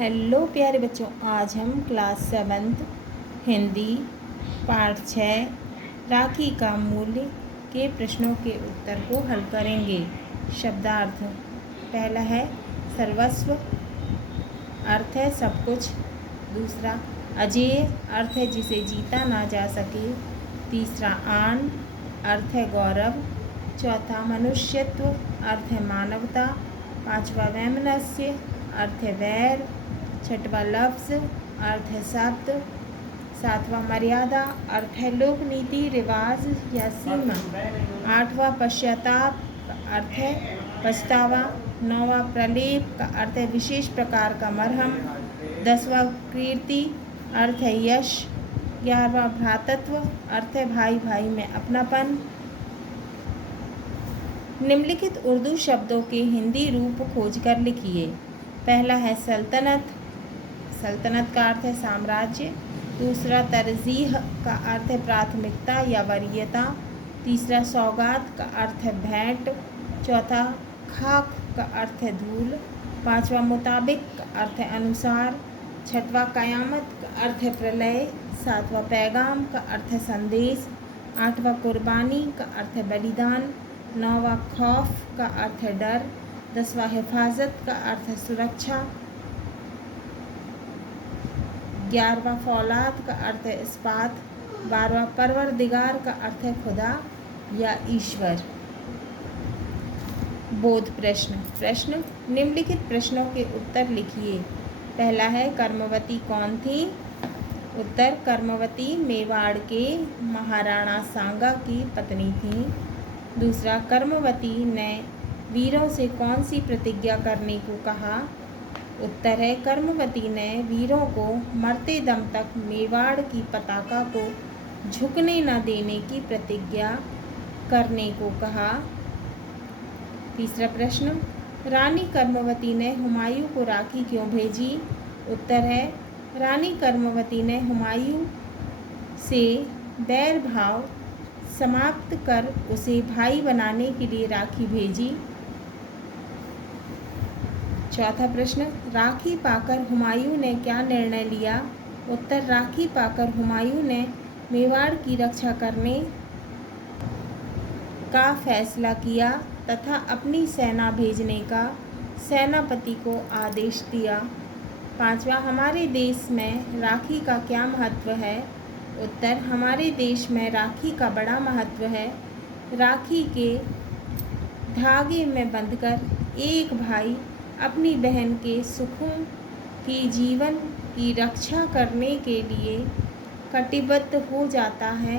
Hello प्यारे बच्चों, आज हम क्लास 7 हिंदी पार्ट 6 राखी का मूल्य के प्रश्नों के उत्तर को हल करेंगे। शब्दार्थ। पहला है सर्वस्व, अर्थ है सब कुछ। दूसरा अजेय, अर्थ है जिसे जीता ना जा सके। तीसरा आन, अर्थ है गौरव। चौथा मनुष्यत्व, अर्थ है मानवता। पांचवा वैमनस्य, अर्थ है वैर। छठवां लफ्ज़, अर्थ है शब्द। सातवां मर्यादा, अर्थ है लोक नीति रिवाज या सीमा। आठवां पश्चाताप, अर्थ है पछतावा। नौवां प्रलेप का अर्थ है विशेष प्रकार का मरहम। 10वां कीर्ति, अर्थ है यश। 11वां भ्रातृत्व, अर्थ है भाई भाई में अपनापन। निम्नलिखित उर्दू शब्दों के हिंदी रूप खोजकर लिखिए। पहला है सल्तनत, सल्तनत का अर्थ है साम्राज्य। दूसरा तरजीह का अर्थ है प्राथमिकता या वरीयता। तीसरा सौगात का अर्थ है भेंट। चौथा खाक का अर्थ है धूल। पांचवा मुताबिक का अर्थ है अनुसार। छठवां कयामत का अर्थ है प्रलय। सातवां पैगाम का अर्थ है संदेश। आठवां कुर्बानी का अर्थ है बलिदान। नौवां खौफ का अर्थ है डर। 10वां हिफाजत का अर्थ है सुरक्षा। 11वां फौलाद का अर्थ है इस्पात। 12वां परवरदिगार का अर्थ है खुदा या ईश्वर। बोध प्रश्न निम्नलिखित प्रश्नों के उत्तर लिखिए। पहला है कर्मवती कौन थी? उत्तर कर्मवती मेवाड़ के महाराणा सांगा की पत्नी थी। दूसरा कर्मवती ने वीरों से कौन सी प्रतिज्ञा करने को कहा? उत्तर है कर्मवती ने वीरों को मरते दम तक मेवाड़ की पताका को झुकने न देने की प्रतिज्ञा करने को कहा। तीसरा प्रश्न, रानी कर्मवती ने हुमायूं को राखी क्यों भेजी? उत्तर है रानी कर्मवती ने हुमायूं से बैर भाव समाप्त कर उसे भाई बनाने के लिए राखी भेजी। चौथा प्रश्न, राखी पाकर हुमायूं ने क्या निर्णय लिया? उत्तर राखी पाकर हुमायूं ने मेवाड़ की रक्षा करने का फैसला किया तथा अपनी सेना भेजने का सेनापति को आदेश दिया। पांचवा, हमारे देश में राखी का क्या महत्व है? उत्तर हमारे देश में राखी का बड़ा महत्व है। राखी के धागे में बंधकर एक भाई अपनी बहन के सुखों की जीवन की रक्षा करने के लिए कटिबद्ध हो जाता है।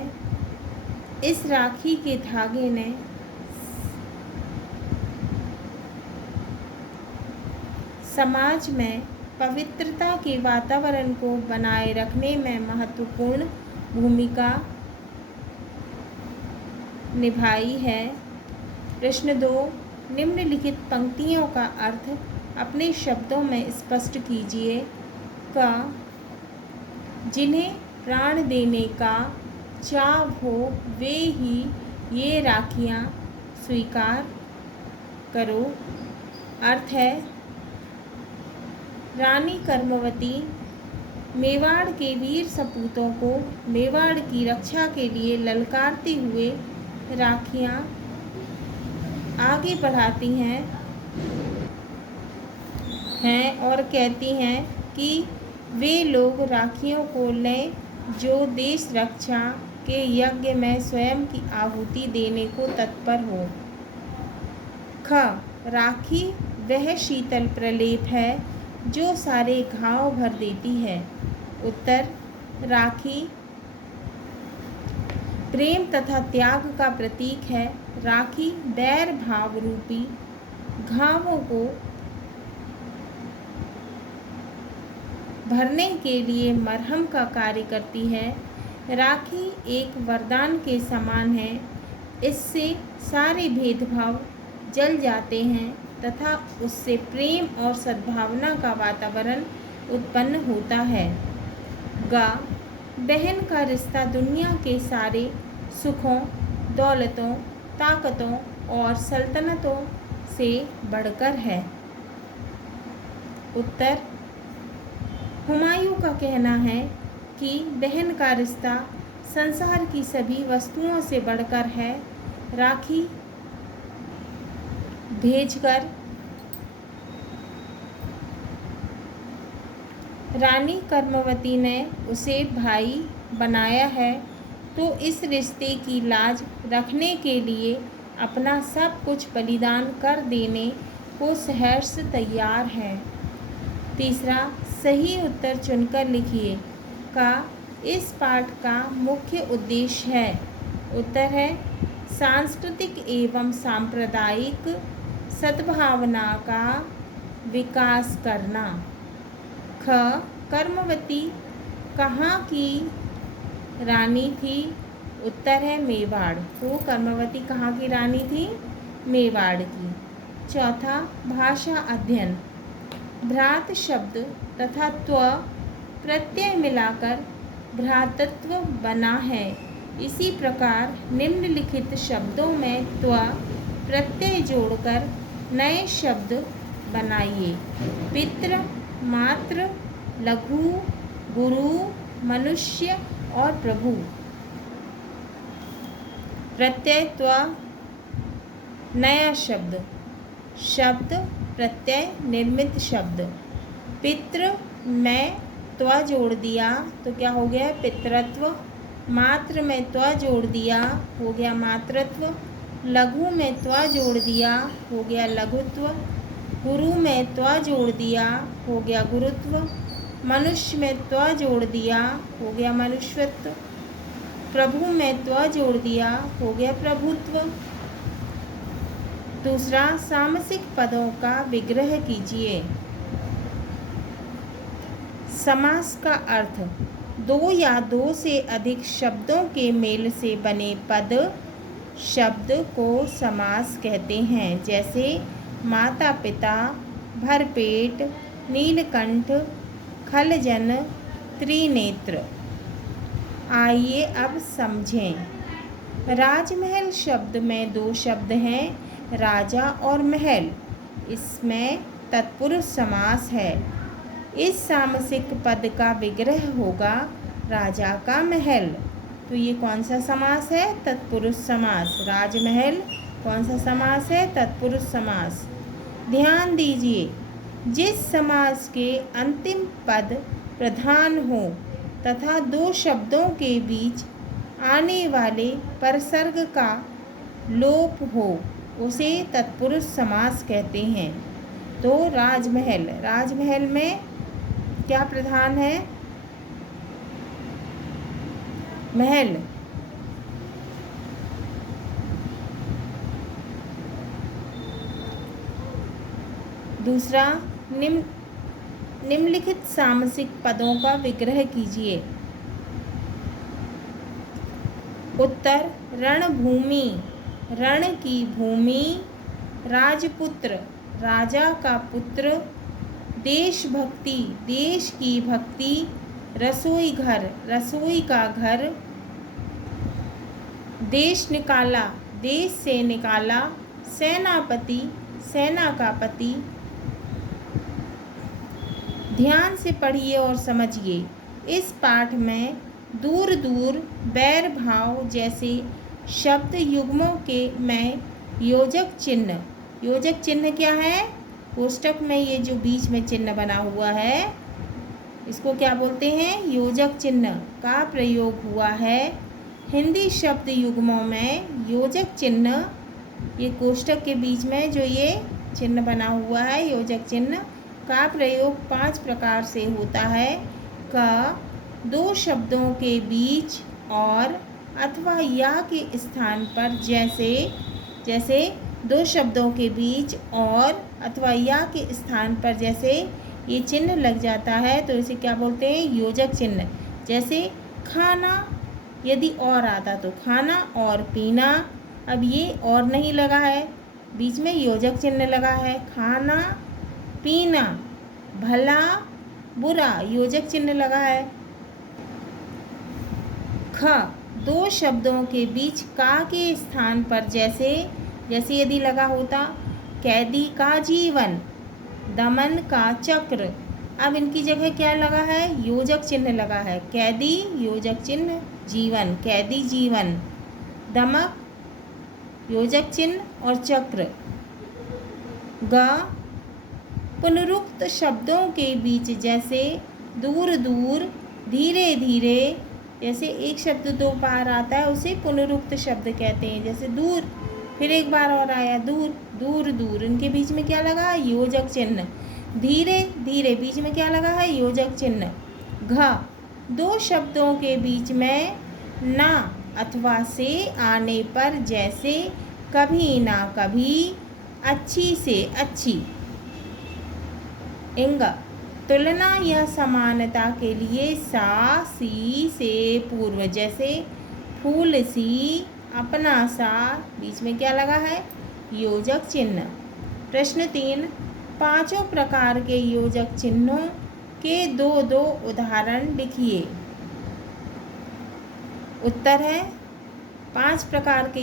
इस राखी के धागे ने समाज में पवित्रता के वातावरण को बनाए रखने में महत्वपूर्ण भूमिका निभाई है। प्रश्न 2, निम्नलिखित पंक्तियों का अर्थ अपने शब्दों में स्पष्ट कीजिए। का जिन्हें प्राण देने का चाव हो वे ही ये राखियाँ स्वीकार करो। अर्थ है रानी कर्मवती मेवाड़ के वीर सपूतों को मेवाड़ की रक्षा के लिए ललकारते हुए राखियाँ आगे बढ़ाती हैं और कहती हैं कि वे लोग राखियों को लें जो देश रक्षा के यज्ञ में स्वयं की आहुति देने को तत्पर हो। ख, राखी वह शीतल प्रलेप है जो सारे घाव भर देती है। उत्तर राखी प्रेम तथा त्याग का प्रतीक है। राखी बैर भाव रूपी घावों को भरने के लिए मरहम का कार्य करती है। राखी एक वरदान के समान है। इससे सारे भेदभाव जल जाते हैं तथा उससे प्रेम और सद्भावना का वातावरण उत्पन्न होता है। ग, बहन का रिश्ता दुनिया के सारे सुखों, दौलतों, ताकतों और सल्तनतों से बढ़कर है। उत्तर हुमायूं का कहना है कि बहन का रिश्ता संसार की सभी वस्तुओं से बढ़कर है। राखी भेजकर रानी कर्मवती ने उसे भाई बनाया है, तो इस रिश्ते की लाज रखने के लिए अपना सब कुछ बलिदान कर देने को सहर्ष तैयार है। तीसरा, सही उत्तर चुनकर लिखिए का इस पाठ का मुख्य उद्देश्य है। उत्तर है सांस्कृतिक एवं सांप्रदायिक सद्भावना का विकास करना। ख, कर्मवती कहाँ की रानी थी? उत्तर है मेवाड़। तो कर्मवती कहाँ की रानी थी? मेवाड़ की। चौथा, भाषा अध्ययन। भ्रात शब्द तथा त्व प्रत्यय मिलाकर भ्रातृत्व बना है। इसी प्रकार निम्नलिखित शब्दों में त्व प्रत्यय जोड़कर नए शब्द बनाइए। पितृ, मातृ, लघु, गुरु, मनुष्य और प्रभु। प्रत्यय त्व नया शब्द, शब्द प्रत्यय निर्मित शब्द। पितृ में त्व जोड़ दिया तो क्या हो गया? पितृत्व। मातृ में त्व जोड़ दिया हो गया मातृत्व। लघु में त्व जोड़ दिया हो गया लघुत्व। गुरु में त्व जोड़ दिया हो गया गुरुत्व। मनुष्य में त्व जोड़ दिया हो गया मनुष्यत्व। प्रभु में त्व जोड़ दिया हो गया प्रभुत्व। दूसरा, सामसिक पदों का विग्रह कीजिए। समास का अर्थ दो या दो से अधिक शब्दों के मेल से बने पद शब्द को समास कहते हैं। जैसे माता पिता, भरपेट, नीलकंठ, खलजन, त्रिनेत्र। आइए अब समझें। राजमहल शब्द में दो शब्द हैं, राजा और महल। इसमें तत्पुरुष समास है। इस सामसिक पद का विग्रह होगा राजा का महल। तो ये कौन सा समास है? तत्पुरुष समास। राजमहल कौन सा समास है? तत्पुरुष समास। ध्यान दीजिए, जिस समास के अंतिम पद प्रधान हो तथा दो शब्दों के बीच आने वाले परसर्ग का लोप हो उसे तत्पुरुष समास कहते हैं। तो राजमहल, राजमहल में क्या प्रधान है? महल। दूसरा, निम्नलिखित सामसिक पदों का विग्रह कीजिए। उत्तर, रणभूमि, रण की भूमि। राजपुत्र, राजा का पुत्र। देशभक्ति, देश की भक्ति। रसोई घर, रसोई का घर। देश निकाला, देश से निकाला। सेनापति, सेना का पति। ध्यान से पढ़िए और समझिए। इस पाठ में दूर दूर बैर भाव जैसे शब्द युग्मों के में योजक चिन्ह, योजक चिन्ह क्या है? कोष्टक में ये जो बीच में चिन्ह बना हुआ है इसको क्या बोलते हैं? योजक चिन्ह का प्रयोग हुआ है। हिंदी शब्द युग्मों में योजक चिन्ह, ये कोष्टक के बीच में जो ये चिन्ह बना हुआ है योजक चिन्ह का प्रयोग 5 प्रकार से होता है। क, दो शब्दों के बीच और अथवा या के स्थान पर, जैसे दो शब्दों के बीच और अथवा या के स्थान पर जैसे ये चिन्ह लग जाता है तो इसे क्या बोलते हैं? योजक चिन्ह। जैसे खाना, यदि और आता तो खाना और पीना। अब ये और नहीं लगा है, बीच में योजक चिन्ह लगा है। खाना पीना। भला बुरा, योजक चिन्ह लगा है। ख, दो शब्दों के बीच का के स्थान पर जैसे यदि लगा होता कैदी का जीवन, दमन का चक्र, अब इनकी जगह क्या लगा है? योजक चिन्ह लगा है। कैदी योजक चिन्ह जीवन, कैदी जीवन। दमक योजक चिन्ह और चक्र। ग पुनरुक्त शब्दों के बीच जैसे दूर दूर, धीरे धीरे, जैसे एक शब्द दो बार आता है उसे पुनरुक्त शब्द कहते हैं। जैसे दूर, फिर एक बार और आया दूर, दूर दूर, इनके बीच में क्या लगा? योजक चिन्ह। धीरे धीरे, बीच में क्या लगा है? योजक चिन्ह। घ दो शब्दों के बीच में ना अथवा से आने पर जैसे कभी ना कभी, अच्छी से अच्छी। इंग तुलना या समानता के लिए सा सी से पूर्व, जैसे फूल सी, अपना सा, बीच में क्या लगा है? योजक चिन्ह। प्रश्न 3, पांचों प्रकार के योजक चिन्हों के दो दो उदाहरण लिखिए। उत्तर है 5 प्रकार के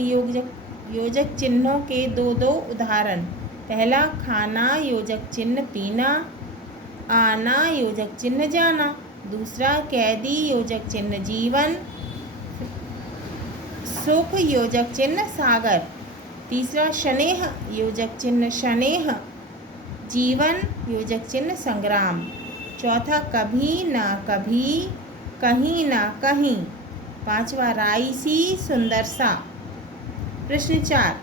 योजक चिन्हों के दो दो उदाहरण। पहला, खाना योजक चिन्ह पीना, आना योजक चिन्ह जाना। दूसरा, कैदी योजक चिन्ह जीवन, सुख योजक चिन्ह सागर। तीसरा, स्नेह योजक चिन्ह स्नेह, जीवन योजक चिन्ह संग्राम। चौथा, कभी ना कभी, कहीं ना कहीं। पांचवा, राई सी सुंदर सा। प्रश्न 4,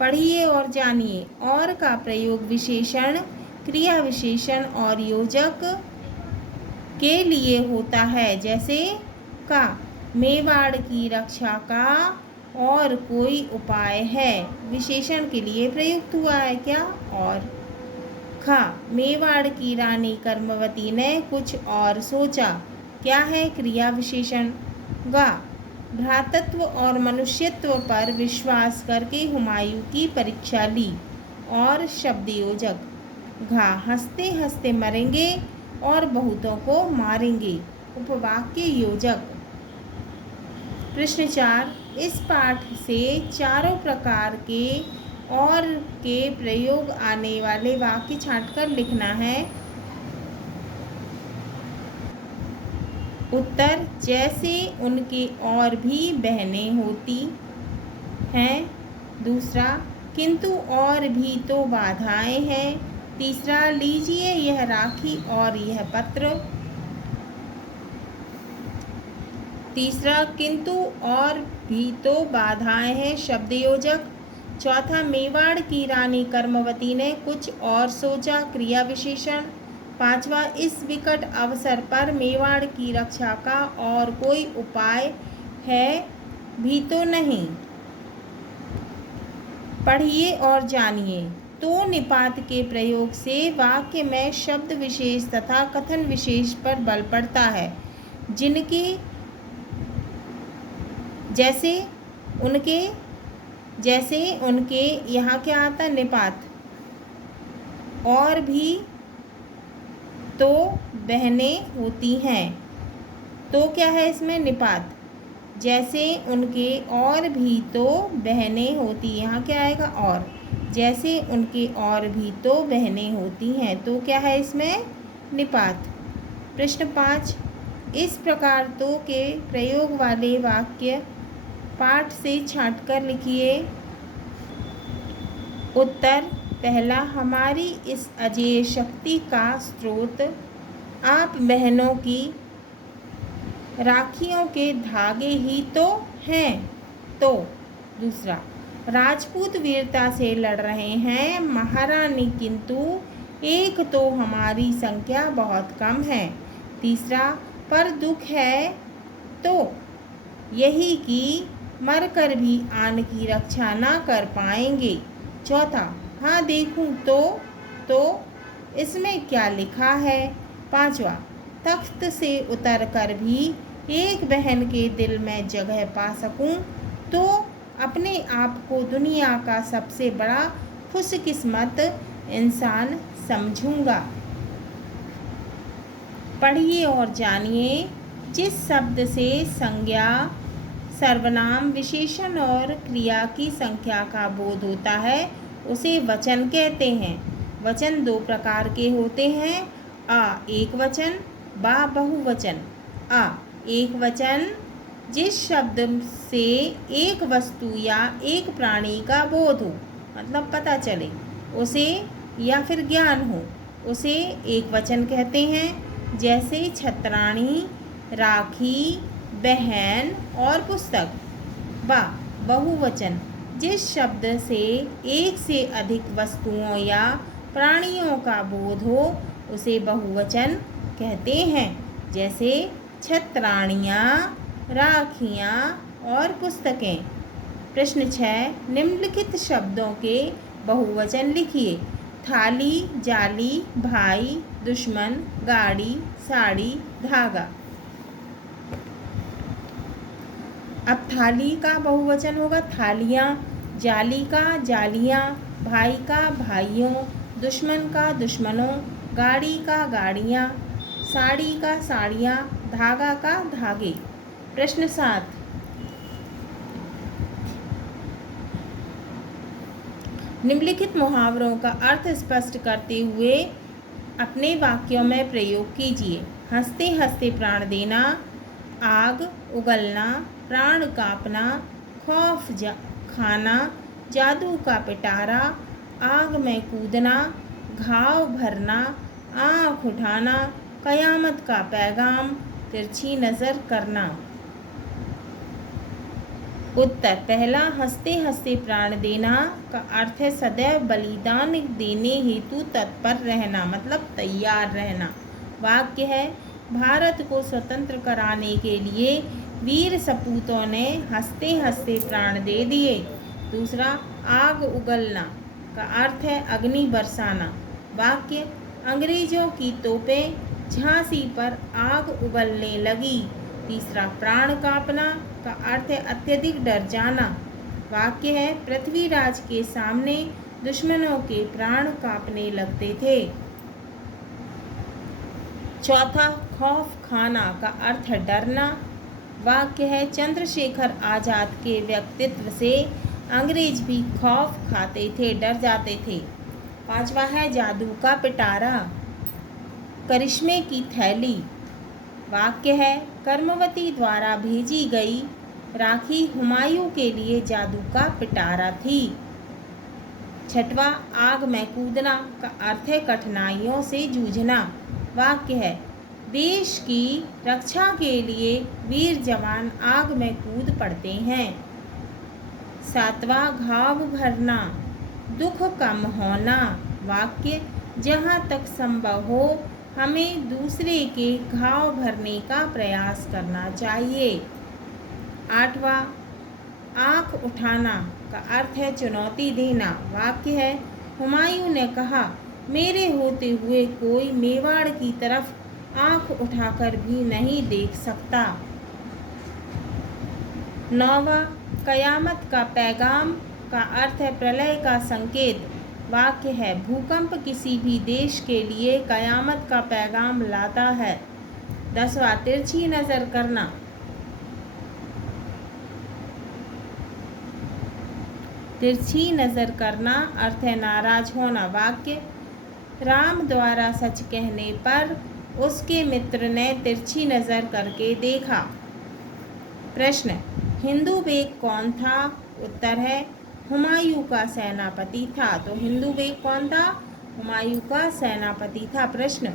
पढ़िए और जानिए। और का प्रयोग विशेषण, क्रिया विशेषण और योजक के लिए होता है। जैसे का मेवाड़ की रक्षा का और कोई उपाय है, विशेषण के लिए प्रयुक्त हुआ है क्या? और खा मेवाड़ की रानी कर्मवती ने कुछ और सोचा, क्या है? क्रिया विशेषण। गा भ्रातृत्व और मनुष्यत्व पर विश्वास करके हुमायूं की परीक्षा ली, और शब्द योजक। घा हंसते हंसते मरेंगे और बहुतों को मारेंगे, उपवाक्य योजक। प्रश्न 4, इस पाठ से चारों प्रकार के और के प्रयोग आने वाले वाक्य छांटकर लिखना है। उत्तर, जैसे उनके और भी बहनें होती हैं। दूसरा, किंतु और भी तो बाधाएं हैं। तीसरा, लीजिए यह राखी और यह पत्र। तीसरा, किंतु और भी तो बाधाएं हैं, शब्द योजक। चौथा, मेवाड़ की रानी कर्मवती ने कुछ और सोचा, क्रिया विशेषण। पांचवा, इस विकट अवसर पर मेवाड़ की रक्षा का और कोई उपाय है भी तो नहीं। पढ़िए और जानिए। तो निपात के प्रयोग से वाक्य में शब्द विशेष तथा कथन विशेष पर बल पड़ता है, जिनके जैसे उनके यहाँ क्या आता? निपात। और भी तो बहनें होती हैं, तो क्या है इसमें? निपात। जैसे उनके और भी तो बहनें होती, यहाँ क्या आएगा? और। जैसे उनके और भी तो बहनें होती हैं, तो क्या है इसमें? निपात। प्रश्न 5, इस प्रकार तो के प्रयोग वाले वाक्य पाठ से छांटकर लिखिए। उत्तर, पहला, हमारी इस अजेय शक्ति का स्रोत आप बहनों की राखियों के धागे ही तो हैं, तो। दूसरा, राजपूत वीरता से लड़ रहे हैं महारानी, किंतु एक तो हमारी संख्या बहुत कम है। तीसरा, पर दुख है तो यही कि मरकर भी आन की रक्षा ना कर पाएंगे। चौथा, हाँ देखूं तो इसमें क्या लिखा है। पांचवा, तख्त से उतर कर भी एक बहन के दिल में जगह पा सकूं तो अपने आप को दुनिया का सबसे बड़ा खुशकिस्मत इंसान समझूंगा। पढ़िए और जानिए। जिस शब्द से संज्ञा, सर्वनाम, विशेषण और क्रिया की संख्या का बोध होता है उसे वचन कहते हैं। वचन दो प्रकार के होते हैं, आ एक वचन, बा बहुवचन। आ एक वचन जिस शब्द से एक वस्तु या एक प्राणी का बोध हो, मतलब पता चले उसे, या फिर ज्ञान हो, उसे एक वचन कहते हैं। जैसे छतरानी, राखी, बहन और पुस्तक। बा बहुवचन जिस शब्द से एक से अधिक वस्तुओं या प्राणियों का बोध हो, उसे बहुवचन कहते हैं। जैसे छतरानियाँ, राखियाँ और पुस्तकें। प्रश्न 6, निम्नलिखित शब्दों के बहुवचन लिखिए। थाली, जाली, भाई, दुश्मन, गाड़ी, साड़ी, धागा। अब थाली का बहुवचन होगा थालियाँ, जाली का जालियाँ, भाई का भाइयों, दुश्मन का दुश्मनों, गाड़ी का गाड़ियाँ, साड़ी का साड़ियाँ, धागा का धागे। प्रश्न 7, निम्नलिखित मुहावरों का अर्थ स्पष्ट करते हुए अपने वाक्यों में प्रयोग कीजिए। हंसते हंसते प्राण देना, आग उगलना, प्राण कांपना, खौफ खाना, जादू का पिटारा, आग में कूदना, घाव भरना, आँख उठाना, कयामत का पैगाम, तिरछी नज़र करना। उत्तर पहला, हंसते हंसते प्राण देना का अर्थ है सदैव बलिदान देने हेतु तत्पर रहना, मतलब तैयार रहना। वाक्य है, भारत को स्वतंत्र कराने के लिए वीर सपूतों ने हंसते हंसते प्राण दे दिए। दूसरा, आग उगलना का अर्थ है अग्नि बरसाना। वाक्य, अंग्रेजों की तोपें झांसी पर आग उगलने लगी। तीसरा, प्राण कांपना का अर्थ है अत्यधिक डर जाना। वाक्य है, पृथ्वीराज के सामने दुश्मनों के प्राण कांपने लगते थे। चौथा, खौफ खाना का अर्थ है डरना। वाक्य है, चंद्रशेखर आज़ाद के व्यक्तित्व से अंग्रेज भी खौफ खाते थे, डर जाते थे। पांचवा है, जादू का पिटारा, करिश्मे की थैली। वाक्य है, कर्मवती द्वारा भेजी गई राखी हुमायूं के लिए जादू का पिटारा थी। छठवा, आग में कूदना का अर्थ है कठिनाइयों से जूझना। वाक्य है, देश की रक्षा के लिए वीर जवान आग में कूद पड़ते हैं। सातवां, घाव भरना, दुख कम होना। वाक्य, जहाँ तक संभव हो हमें दूसरे के घाव भरने का प्रयास करना चाहिए। आठवां, आँख उठाना का अर्थ है चुनौती देना। वाक्य है, हुमायूं ने कहा, मेरे होते हुए कोई मेवाड़ की तरफ आँख उठाकर भी नहीं देख सकता। नौवां, कयामत का पैगाम का अर्थ है प्रलय का संकेत। वाक्य है, भूकंप किसी भी देश के लिए कयामत का पैगाम लाता है। 10वां, तिरछी नज़र करना। तिरछी नज़र करना अर्थ है नाराज होना। वाक्य, राम द्वारा सच कहने पर उसके मित्र ने तिरछी नज़र करके देखा। प्रश्न, हिंदू बेग कौन था? उत्तर है, हुमायूं का सेनापति था। तो हिंदू बेग कौन था? हुमायूं का सेनापति था। प्रश्न,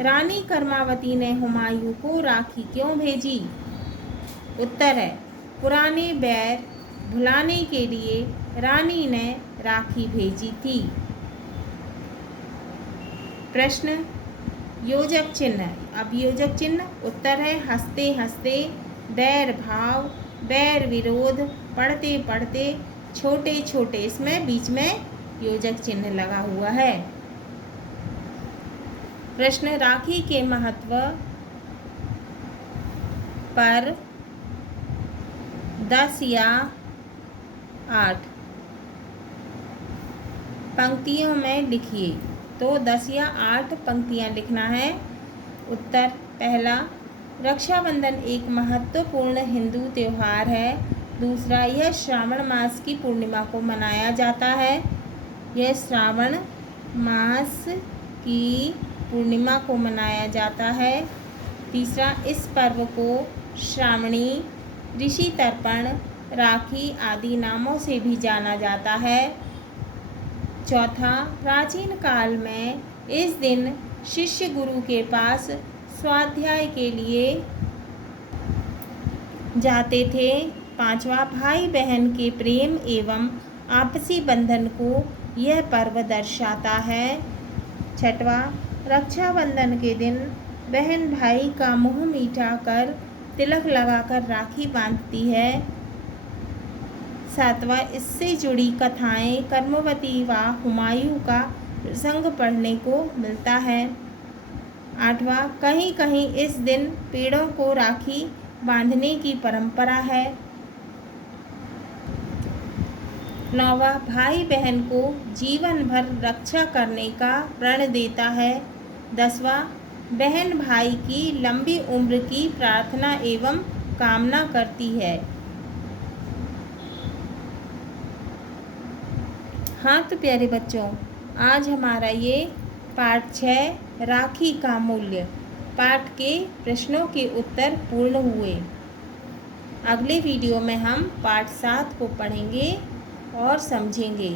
रानी कर्मावती ने हुमायूं को राखी क्यों भेजी? उत्तर है, पुराने बैर भुलाने के लिए रानी ने राखी भेजी थी। प्रश्न, योजक चिन्ह। अब योजक चिन्ह उत्तर है, हंसते हंसते, बैर भाव, बैर विरोध, पढ़ते पढ़ते, छोटे छोटे। इसमें बीच में योजक चिन्ह लगा हुआ है। प्रश्न, राखी के महत्व पर 10 या 8 पंक्तियों में लिखिए। तो 10 या 8 पंक्तियां लिखना है। उत्तर पहला, रक्षाबंधन एक महत्वपूर्ण हिंदू त्यौहार है। दूसरा, यह श्रावण मास की पूर्णिमा को मनाया जाता है। यह श्रावण मास की पूर्णिमा को मनाया जाता है। तीसरा, इस पर्व को श्रावणी, ऋषि तर्पण, राखी आदि नामों से भी जाना जाता है। चौथा, प्राचीन काल में इस दिन शिष्य गुरु के पास स्वाध्याय के लिए जाते थे। पांचवा, भाई बहन के प्रेम एवं आपसी बंधन को यह पर्व दर्शाता है। छठवा, रक्षाबंधन के दिन बहन भाई का मुंह मीठा कर तिलक लगाकर राखी बांधती है। सातवां, इससे जुड़ी कथाएं कर्मवती व हुमायूं का प्रसंग पढ़ने को मिलता है। आठवां, कहीं कहीं इस दिन पेड़ों को राखी बांधने की परंपरा है। नौवां, भाई बहन को जीवन भर रक्षा करने का प्रण देता है। 10वां, बहन भाई की लंबी उम्र की प्रार्थना एवं कामना करती है। हाँ तो प्यारे बच्चों, आज हमारा ये पाठ 6 राखी का मूल्य पाठ के प्रश्नों के उत्तर पूर्ण हुए। अगले वीडियो में हम पाठ 7 को पढ़ेंगे और समझेंगे।